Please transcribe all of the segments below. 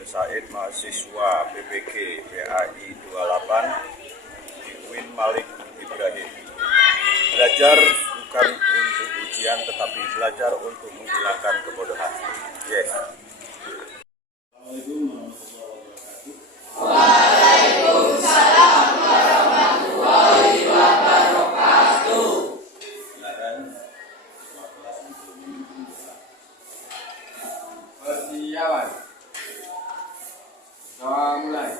Nurden Said, mahasiswa PPG PAI 28 di UIN Malik Ibrahim. Belajar bukan untuk ujian, tetapi belajar untuk menghilangkan kebodohan. Yes. Waalaikumsalam warahmatullahi wabarakatuh. Silakan ketua kelas untuk memimpin doa. Persiapan. Doa mulai.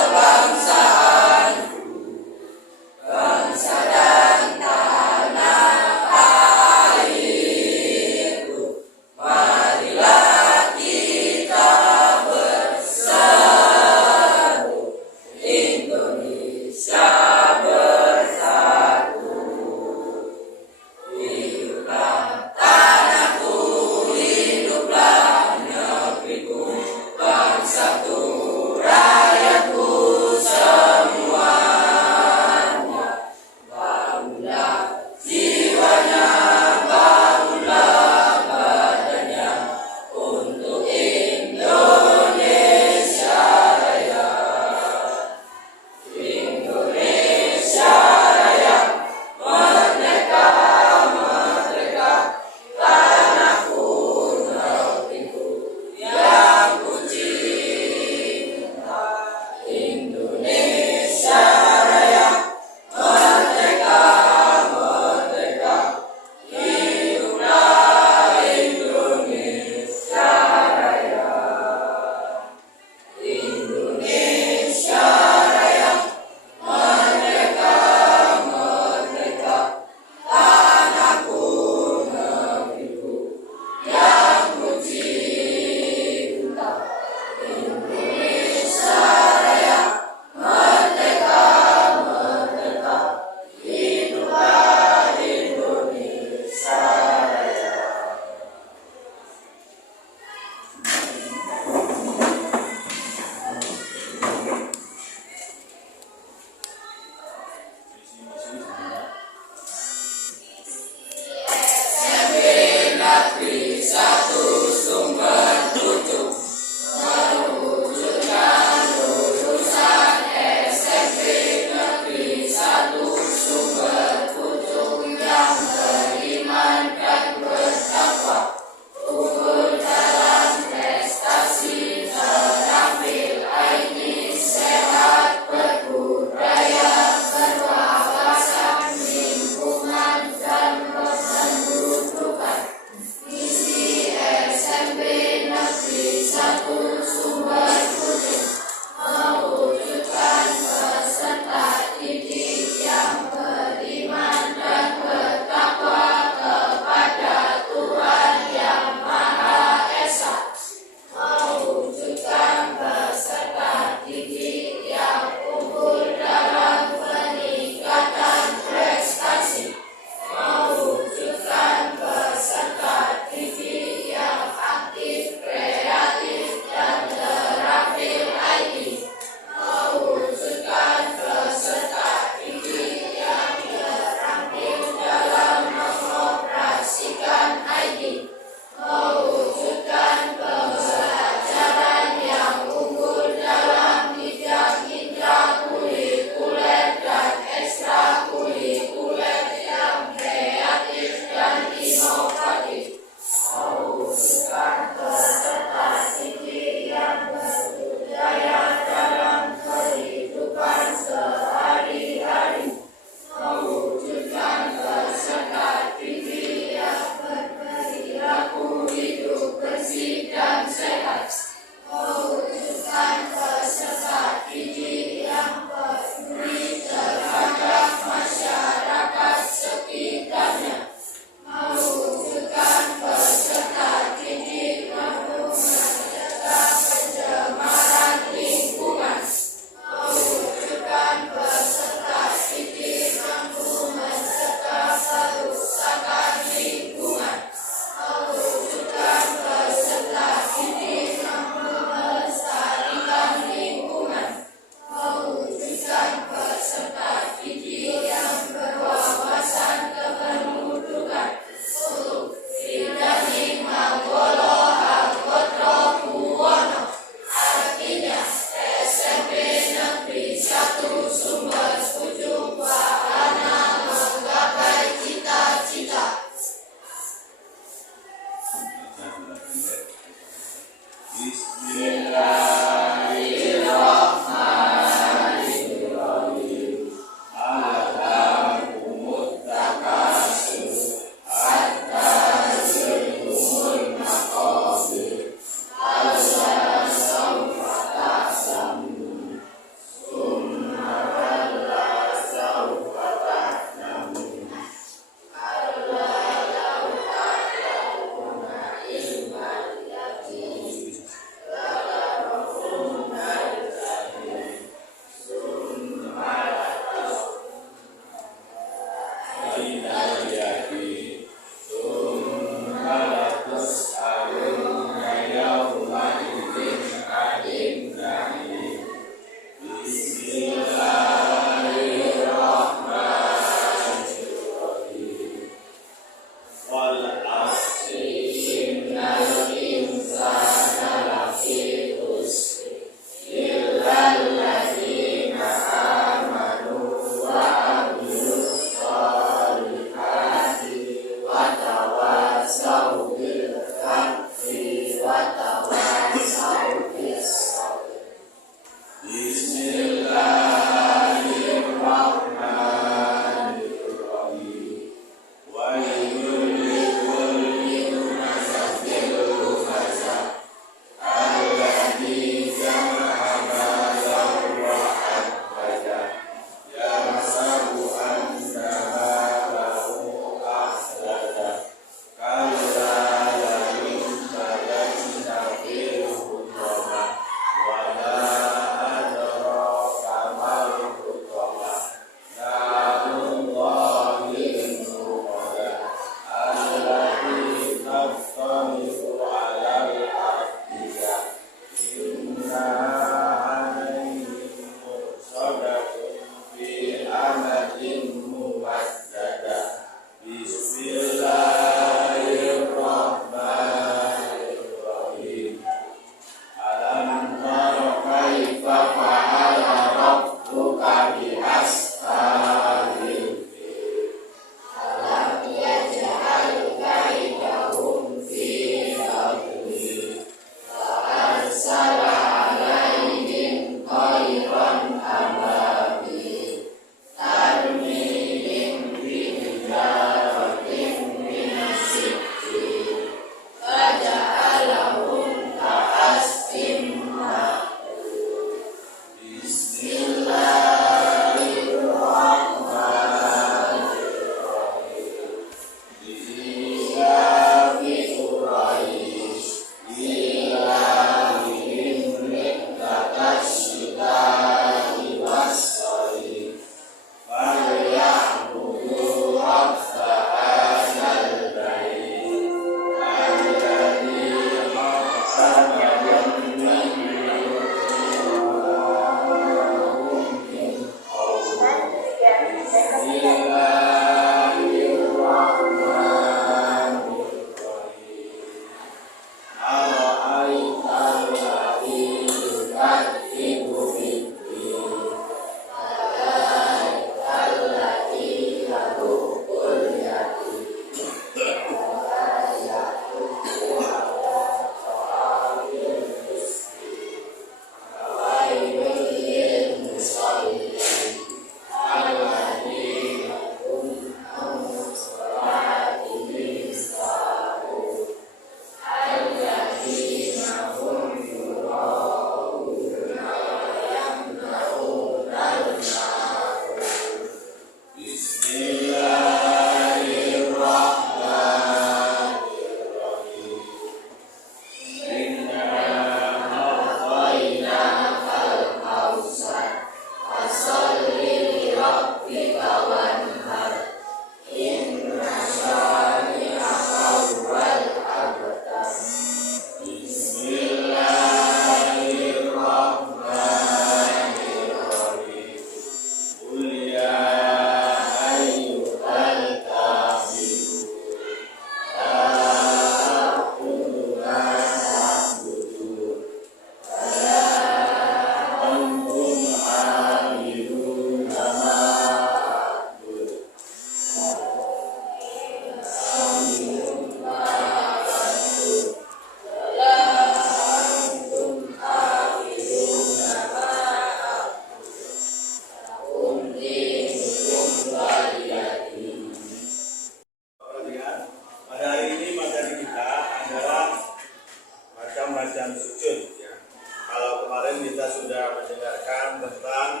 kita sudah mendengarkan tentang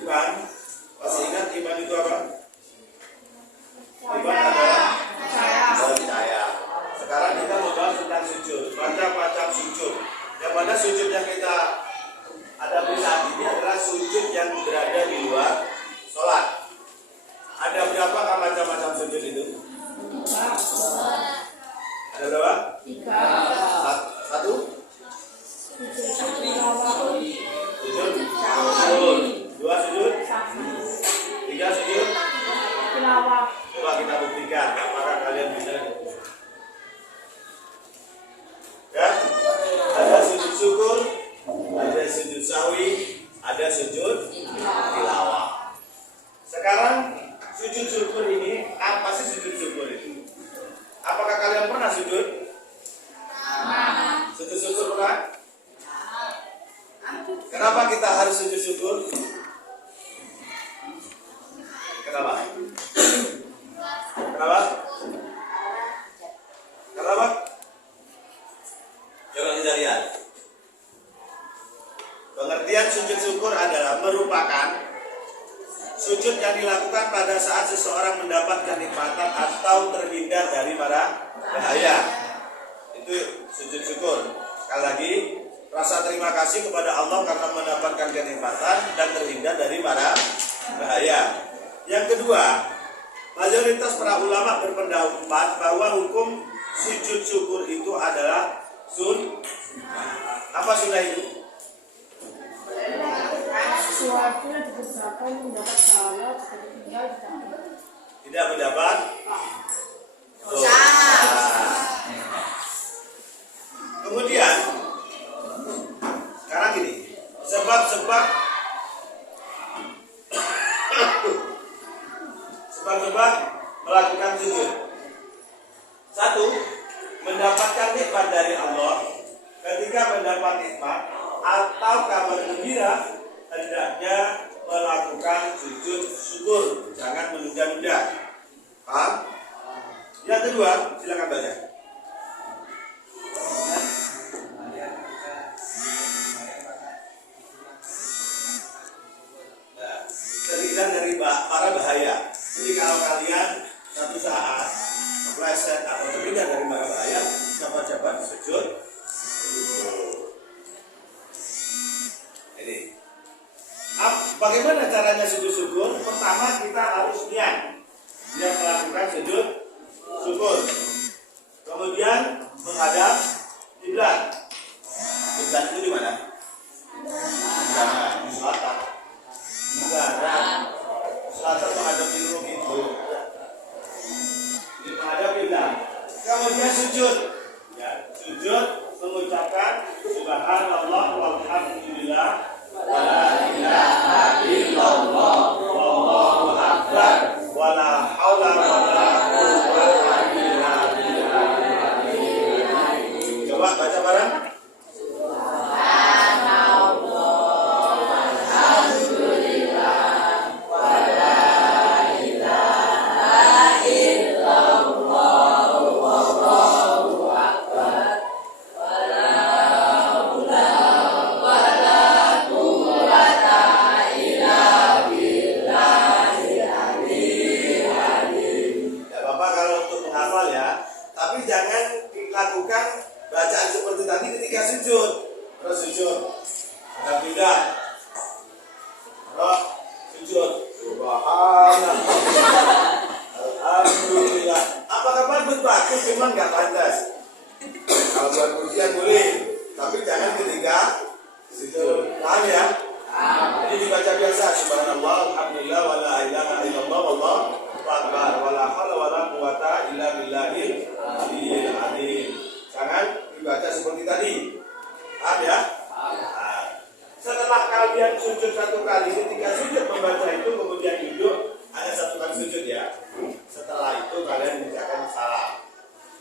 iman. Masih ingat iman itu apa? Iman adalah percaya. Sekarang kita membahas tentang sujud. Macam-macam sujud. Yang mana sujud yang kita hadapi saat ini adalah sujud yang berada di luar sholat. Ada berapa macam-macam sujud itu? Ada berapa? 3. Satu? Sujud? Dua sujud? 3 sujud? Coba kita buktikan apakah kalian bisa. Ya? Ada sujud syukur, ada sujud sahwi, ada sujud tilawah. Sekarang sujud syukur ini, apa sih sujud syukur itu? Apakah kalian pernah sujud? Sujud syukur pernah? Kenapa kita harus sujud syukur? Kenapa? Kenapa? Kenapa? Coba kita lihat. Pengertian sujud syukur adalah merupakan sujud yang dilakukan pada saat seseorang mendapatkan nikmatan atau terhindar dari mara bahaya. Itu sujud syukur. Sekali lagi, rasa terima kasih kepada Allah karena mendapatkan kenikmatan dan terhindar dari mara bahaya. Yang kedua, mayoritas para ulama berpendapat bahwa hukum sujud syukur itu adalah apa sunnah itu? Sesuatu yang dikerjakan mendapat pahala jika ditinggal Tidak mendapat dosa. Kemudian sekarang gini, sebab-sebab melakukan sujud. Satu, mendapatkan nikmat dari Allah. Ketika mendapat nikmat atau kabar gembira, hendaknya melakukan sujud syukur, jangan menunda-nunda. Paham? Yang kedua, silakan baca. Nah, terhindar dari para bahaya. Jadi kalau kalian satu saat meleset atau terhindar dari para bahaya, cepat-cepat sujud. Ini. Bagaimana caranya sujud syukur? Pertama kita harus niat melakukan sujud syukur. Kemudian menghadap kiblat. Kiblat itu di mana? Di sana, di selatan. Di barat. Selatan menghadap timur itu. Di menghadap kiblat. Kemudian sujud. Ya, sujud mengucapkan subhanallah walhamdulillah wala ilaha illallah wallahu akbar wala haula wala quwwata illa billah. Coba baca bareng. Lakukan bacaan seperti tadi ketika sujud. Terus sujud. Ada tidak? Terus sujud. Subhanallah. Alhamdulillah. Apakah bagus? Bagus, cuman nggak pantas. Kalau buat pujian boleh, tapi jangan ketika sujud. Paham ya? Jadi dibaca biasa. Subhanallah, alhamdulillah, wala ilaha illallah, wallahu akbar, wala haula wala quwwata illa billahil aliyyil azim. Jangan dibaca seperti tadi. Paham ya? Nah, setelah kalian sujud satu kali, ketika sujud membaca itu kemudian duduk, hanya satu kali sujud ya. Setelah itu kalian mengucapkan salam.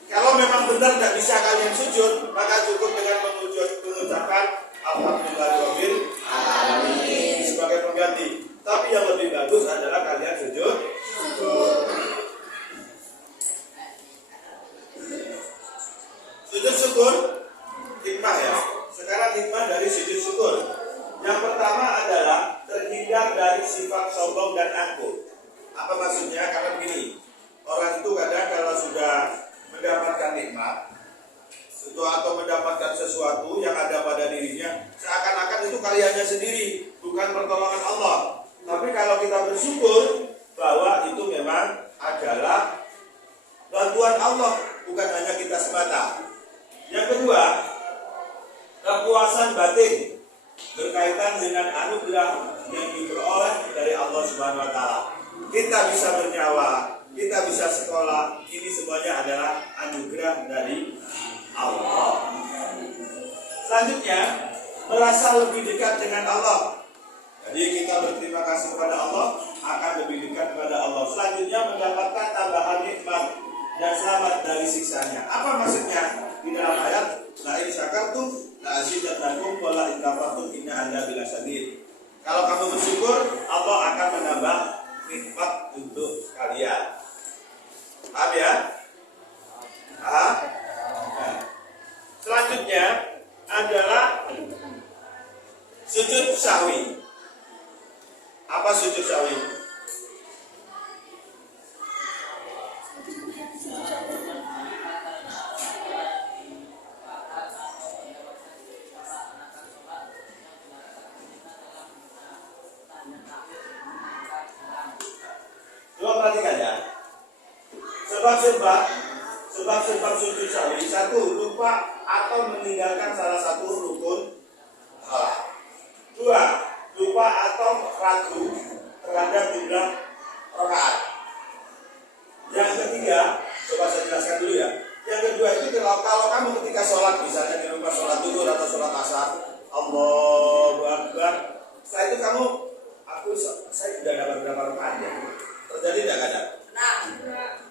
Kalau memang benar tidak bisa kalian sujud, maka cukup dengan mengucapkan alhamdulillahirabbil alamin sebagai pengganti. Tapi yang lebih bagus adalah kalian sujud. Sujud syukur hikmah ya. Sekarang hikmah dari sujud syukur karyanya sendiri, bukan pertolongan Allah. Tapi kalau kita bersyukur bahwa itu memang adalah bantuan Allah, bukan hanya kita semata. Yang kedua, kepuasan batin berkaitan dengan anugerah yang diperoleh dari Allah Subhanahu wa taala. Kita bisa bernyawa, kita bisa sekolah, ini semuanya adalah anugerah dari Allah. Selanjutnya, merasa lebih dekat dengan Allah. Jadi kita berterima kasih kepada Allah, akan lebih dekat kepada Allah. Selanjutnya, mendapatkan tambahan nikmat dan selamat dari siksanya. Apa maksudnya? Di dalam ayat, la in syakartum la azidannakum wa la in kafartum inna adzabi lasyadid. Kalau kamu bersyukur, Allah akan menambah nikmat untuk kalian. Paham ya? Paham? Nah. Selanjutnya adalah sujud sahwi. Apa sujud sahwi? Coba perhatikan ya. Sebab sujud sahwi. Satu, lupa atau meninggalkan salah satu rukun salat. Dua, lupa atau ragu terhadap jumlah rakaat. Yang ketiga, coba saya jelaskan dulu ya. Yang kedua itu kalau kamu ketika sholat, misalnya di rumah sholat duhur atau sholat asar, Allahu Akbar. Setelah itu saya sudah dapat berapa rakaat ya? Terjadi tidak kadang? Nah,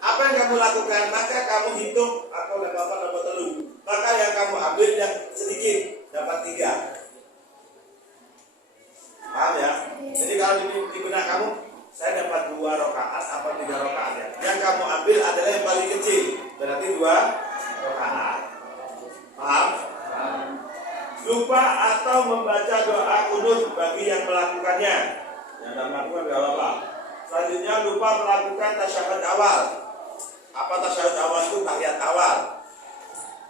apa yang kamu lakukan? Maka kamu hitung atau dapat telu. Maka yang kamu ambil yang sedikit dapat 3. Paham ya? Jadi kalau di benak kamu, saya dapat 2 rakaat apa 3 rakaat ya? Yang kamu ambil adalah yang paling kecil, berarti 2 rakaat. Paham? Lupa atau membaca doa kunut bagi yang melakukannya. Yang tidak melakukan tidak apa-apa. Selanjutnya lupa melakukan tasyahud awal. Apa tasyahud awal itu? Tahiyat awal.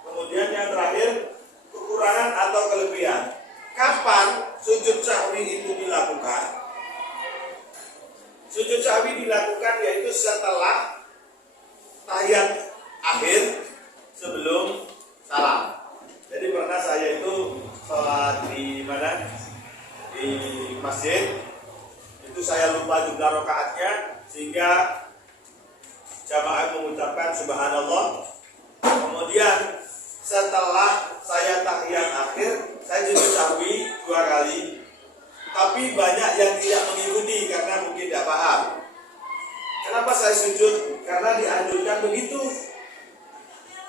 Kemudian yang terakhir, kekurangan atau kelebihan. Kapan sujud sahwi itu dilakukan? Sujud sahwi dilakukan yaitu setelah tahiyat akhir sebelum salam. Jadi pernah saya itu sholat di mana? Di masjid. Itu saya lupa jumlah rakaatnya sehingga jamaah mengucapkan subhanallah. Kemudian setelah saya tahiyat akhir, saya sujud sahwi 2 kali. Tapi banyak yang tidak mengikuti karena mungkin tidak paham. Kenapa saya sujud? Karena dianjurkan begitu.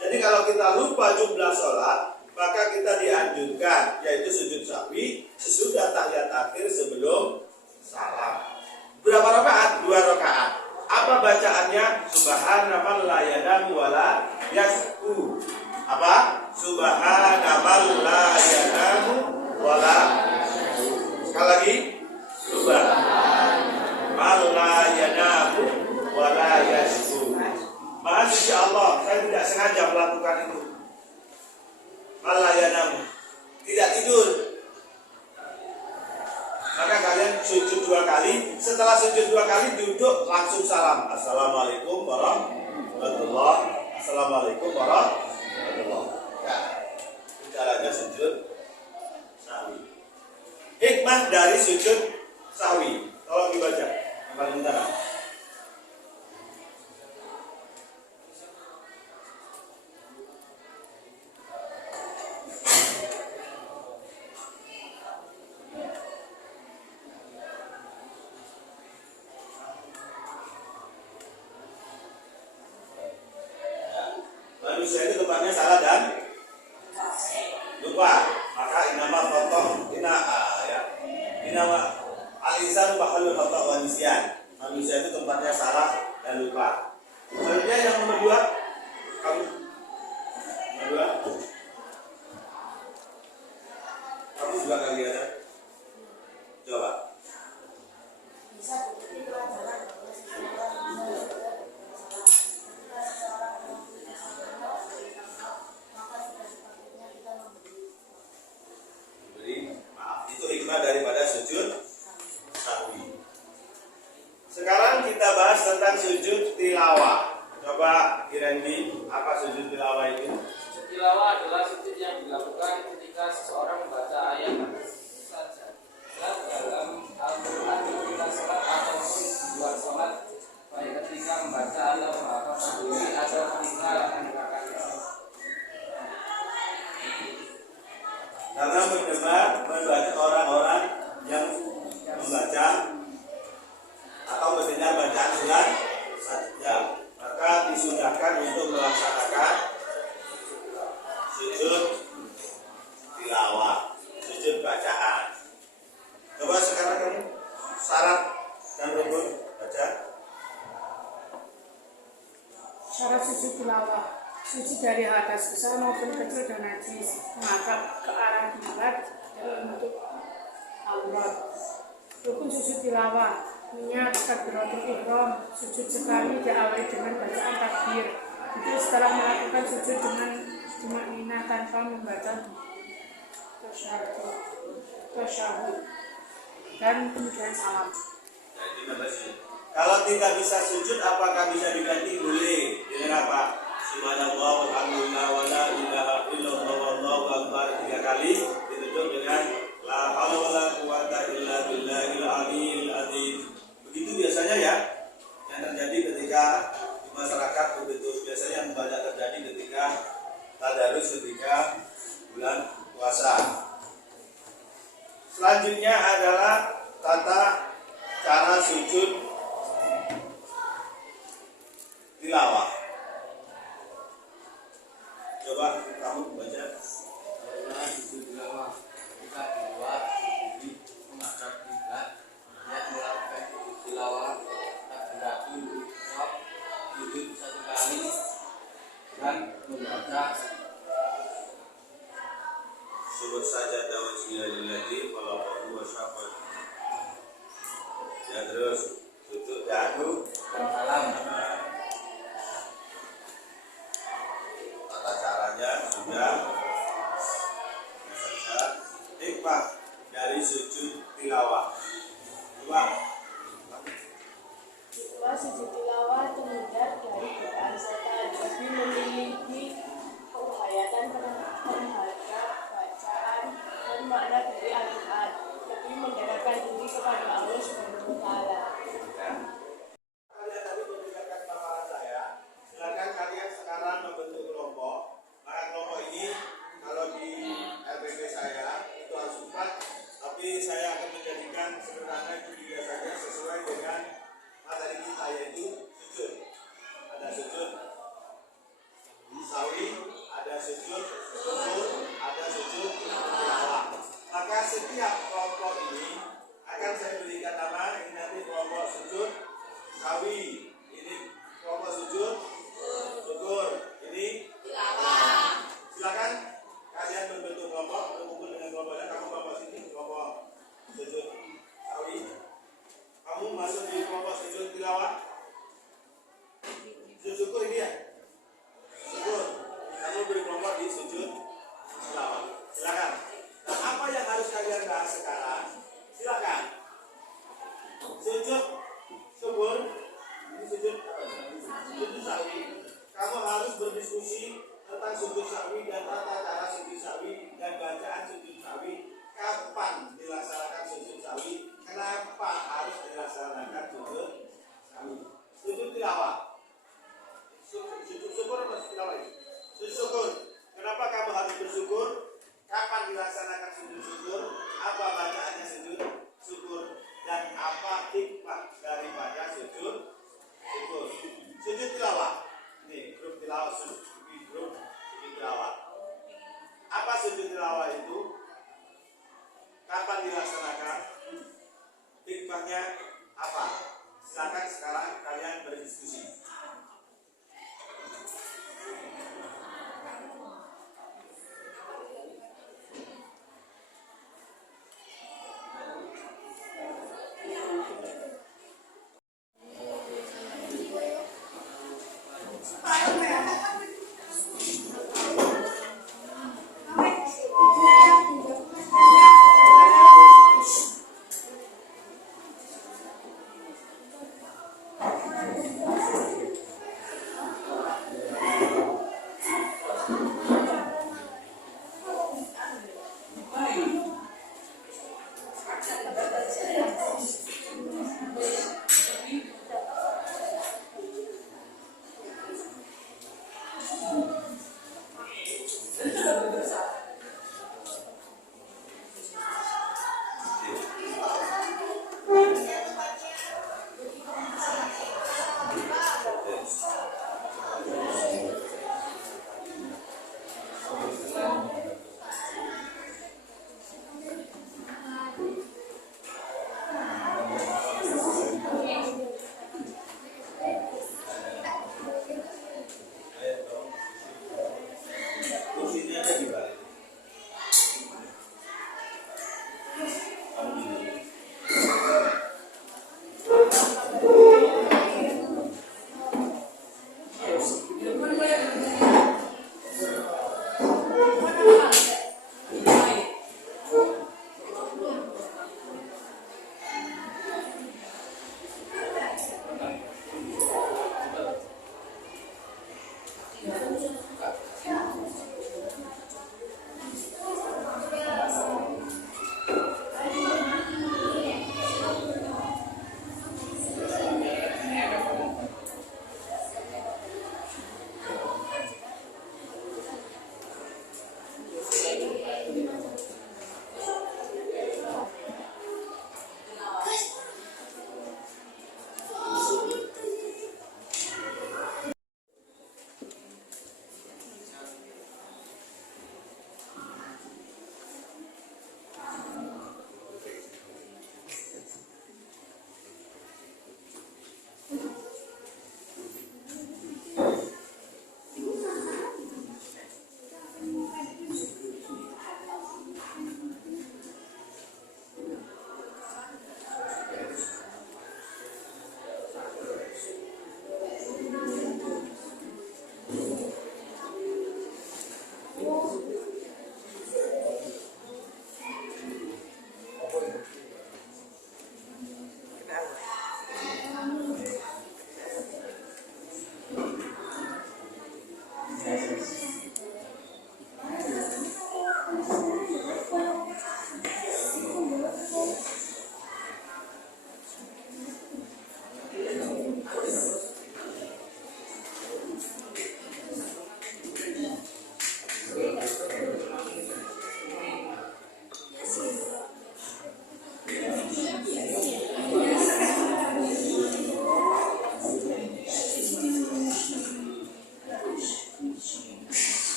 Jadi kalau kita lupa jumlah sholat, maka kita dianjurkan yaitu sujud sahwi sesudah tahiyat akhir sebelum salam. Berapa rakaat? 2 rakaat. Apa bacaannya? Subhanallahi la yanamu wala yasku. Apa? Subhanallahi la yanamu wala. Sekali lagi. Subhanallahi la yanamu wala yasku. Maha suci Allah, saya tidak sengaja melakukan itu. La yanamu, tidak tidur. Maka kalian sujud 2 kali. Setelah sujud 2 kali duduk langsung salam. Assalamualaikum warahmatullahi. Assalamualaikum warahmatullahi. Ya, caranya sujud sahwi. Hikmah dari sujud sahwi. Tolong dibaca. Yang paling utama. Manusia itu tempatnya salah dan lupa. Maka inama khotoh inama al-insan bahalul khotoh wa nisyan. Manusia itu tempatnya salah dan lupa. Selanjutnya yang nomor 2, kamu nomor 2. Kamu juga kali ada. Coba. Itu hikmah hikmah daripada sujud sahwi. Sekarang kita bahas tentang sujud tilawah. Coba Irendi, apa sujud tilawah itu? Sujud tilawah adalah sujud yang dilakukan ketika seseorang membaca ayat saja dalam Al-Quran ketika sholat ataupun di luar sholat, baik ketika membaca atau menghafal sendiri atau ketika mendengarkan. Karena membaca orang-orang yang membaca atau mendengar bacaan surat saja, maka disudahkan untuk melaksanakan sujud tilawah, sujud bacaan. Coba sekarang kamu syarat dan rukun baca. Syarat sujud tilawah: sujud dari hadas besar maupun kecil dan najis, menghadap ke arah kiblat untuk aurat. Rukun sujud tilawah: niat takbiratul ihram. Sujud sekali diawali dengan bacaan takbir. Itu setelah melakukan sujud dengan tumakninah tanpa membaca tasyahud dan kemudian salam. Kalau tidak bisa sujud, apakah bisa diganti? Boleh. Dengan apa? Subhanallah walhamdulillah wa la ilaha illallah wallahu akbar 3 kali, ditutup dengan la haula wala quwata illa billahil aliyil azim. Begitu biasanya ya yang terjadi ketika di masyarakat begitu. Biasanya yang banyak terjadi ketika tadarus, ketika bulan puasa. Selanjutnya adalah tata cara sujud tilawah. Coba kamu baca. Adalah sujud tilawah ketika di luar berdiri menghadap kiblat, dia melakukan sujud tilawah takbiratul ihram, sujud 1 kali dan membaca Sebut saja tawaj lillahi falaqahu wa syafat. Ya, terus tutup dahulu dan salam. Tata caranya sudah. Saja hikmah dari sujud tilawah. Coba. Sujud tilawah terhindar dari godaan setan, lebih memiliki penghayatan terhadap bacaan dan makna dari Al-Quran, lebih mendekatkan diri kepada Allah Subhanahu wa Ta'ala. Kalian tadi mendengarkan paparan saya. Silakan kalian sekarang membentuk kelompok. Maka kelompok ini kalau di RPP saya itu harus 4, tapi saya akan menjadikan sederhana itu 3 saja sesuai dengan materi kita, yaitu sujud. Ada sujud sawi, ada sujud syukur, ada sujud tilawah. Maka setiap kelompok ini akan saya berikan nama. Ini nanti kelompok sujud sawi, ini kelompok sujud syukur, ini tilawah. Silakan kalian membentuk kelompok, berkumpul dengan kelompoknya. Kamu kelompok sini, kelompok sujud sawi. Kamu masuk di kelompok sujud tilawah. Sujud syukur ini ya. Syukur. Kamu beri kelompok di sujud tilawah. Silakan. Nah, apa yang harus kalian bahas sekarang? Silakan. Sujud syukur. Ini sujud sawi. Kamu harus berdiskusi tentang sujud sawi dan tata cara sujud sawi dan bacaan sujud sawi. Kapan dilaksanakan sujud sawi? Kenapa harus dilaksanakan sujud sawi? Sujud tilawah. Sujud syukur apa tilawah ini? Sujud syukur. Kenapa kamu harus bersyukur? Kapan dilaksanakan sujud syukur? Apa bacaannya sujud syukur? Dan apa hikmah daripada sujud syukur? Sujud tilawah. Ini grup tilawah, grup sujud tilawah. Apa sujud tilawah itu? Kapan dilaksanakan? Hikmahnya apa? Silakan sekarang kalian berdiskusi.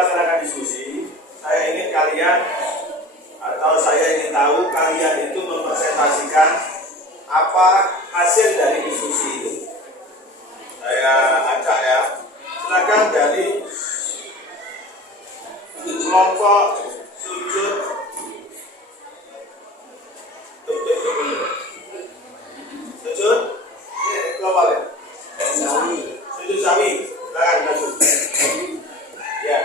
melaksanakan diskusi, saya ingin kalian atau saya ingin tahu kalian itu mempresentasikan apa hasil dari diskusi itu. Saya ajak ya, silakan dari kelompok sujud kelompok apa? Sujud sawi, silakan masuk. Ya.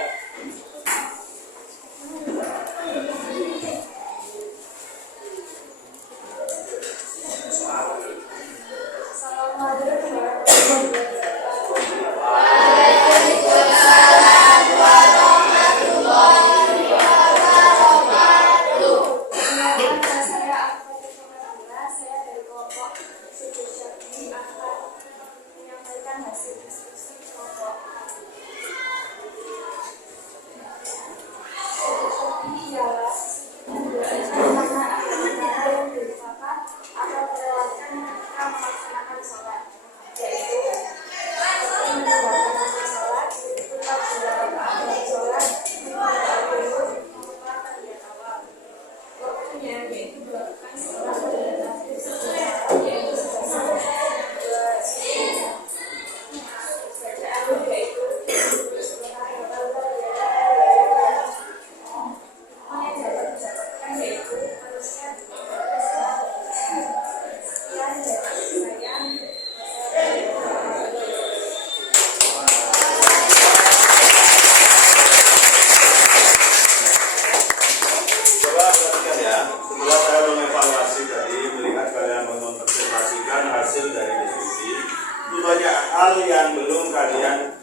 Banyak hal yang belum kalian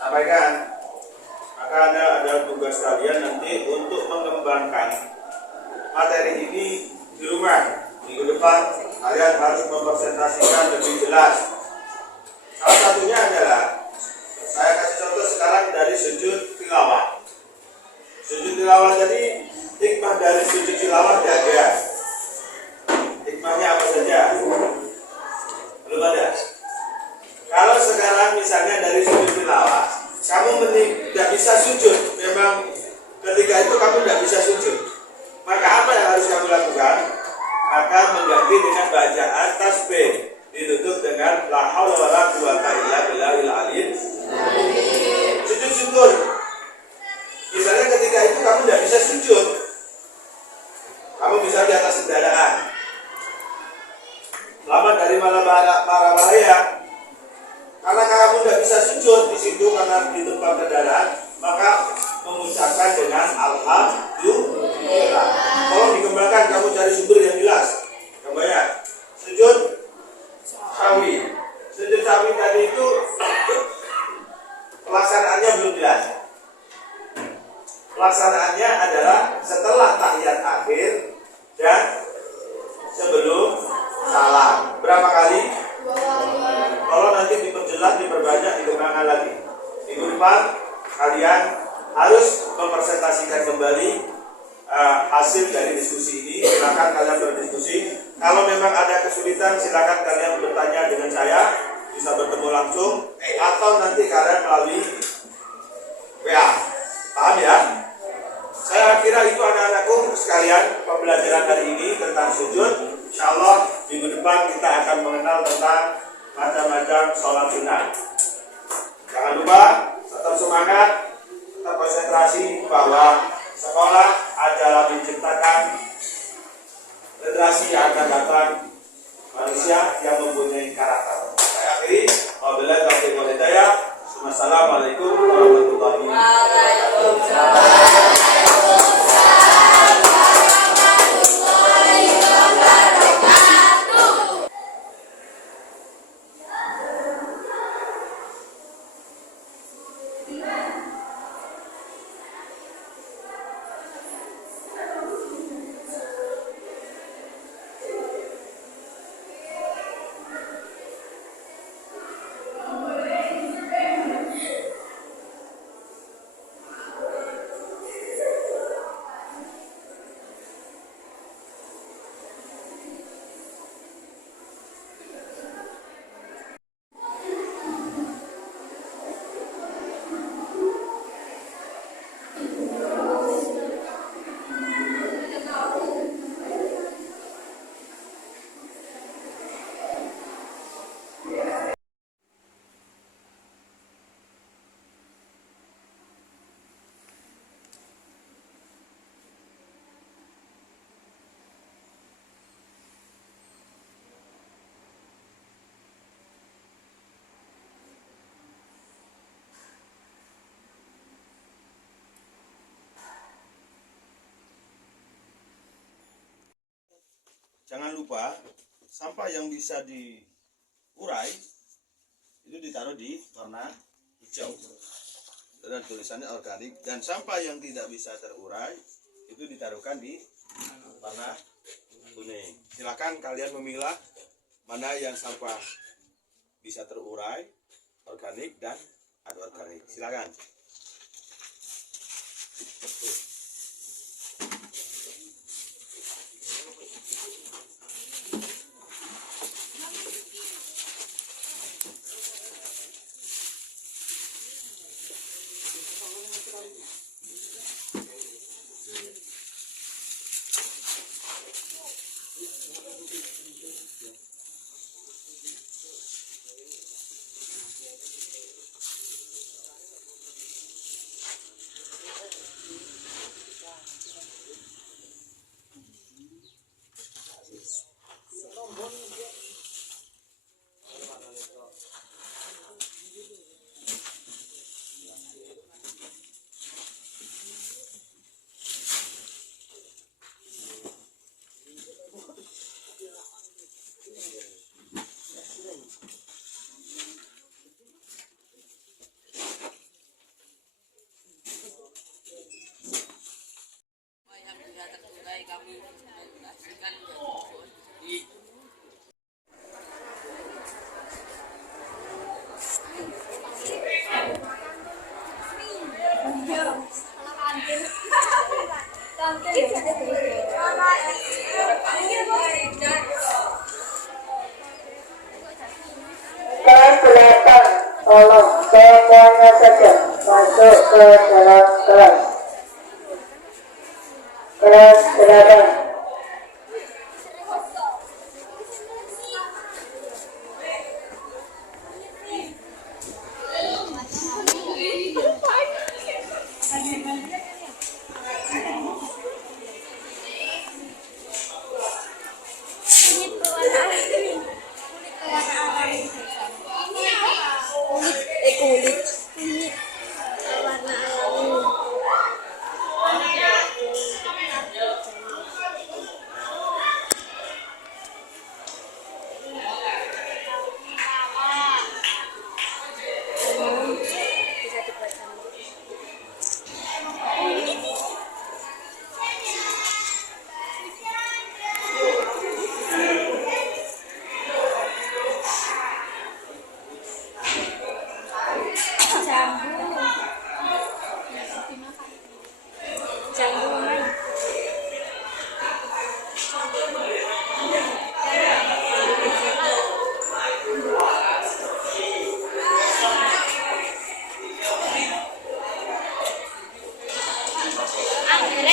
sampaikan, maka ada tugas kalian nanti untuk mengembangkan materi ini di rumah. Minggu depan kalian harus mempresentasikan lebih jelas. Salah satunya adalah saya kasih contoh sekarang dari sujud tilawah. Sujud tilawah, jadi hikmah dari sujud tilawah ada. Hikmahnya apa saja? Belum ada. Kalau sekarang misalnya dari sujud tilawah, kamu tidak bisa sujud, memang ketika itu kamu tidak bisa sujud, maka apa yang harus kamu lakukan? Maka mengganti dengan bacaan tasbih, ditutup dengan la haula wala quwata illa billahil aliyil. Sujud syukur. Misalnya ketika itu kamu tidak bisa sujud, kamu bisa di atas kendaraan, selamat dari mara bahaya. Karena kamu tidak bisa sujud di situ karena di tempat kendaraan, maka mengucapkan dengan alhamdulillah. Tolong dikembangkan, kamu cari sumber yang jelas. Coba ya, sujud sawi. Sujud sawi tadi itu pelaksanaannya belum jelas. Pelaksanaannya adalah setelah tahiyat akhir dan sebelum salam. Berapa kali? Kalau nanti diperjelas, diperbanyak, dikembangkan lagi. Minggu depan kalian harus mempresentasikan kembali hasil dari diskusi ini. Silakan kalian berdiskusi. Kalau memang ada kesulitan, silakan kalian bertanya dengan saya, bisa bertemu langsung atau nanti kalian melalui WA. Paham ya? Saya kira itu anak-anakku sekalian pembelajaran hari ini tentang sujud. Insya Allah minggu depan kita akan mengenal tentang macam-macam sholat sunnah. Jangan lupa tetap semangat, tetap konsentrasi bahwa sekolah adalah menciptakan generasi yang akan datang manusia yang mempunyai karakter. Saya akhiri, wabillahi taufiq wal hidayah. Wassalamualaikum warahmatullahi wabarakatuh. jangan lupa sampah yang bisa diurai itu ditaruh di warna hijau dan tulisannya organik, dan sampah yang tidak bisa terurai itu ditaruhkan di warna kuning. Silakan kalian memilah mana yang sampah bisa terurai, organik dan anorganik. Silakan. Kami mengasihkan menjadi kelas 8, tolong semuanya saja masuk ke dalam kelas. Kelas 8.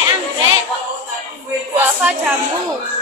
Anggrek, guava, jambu.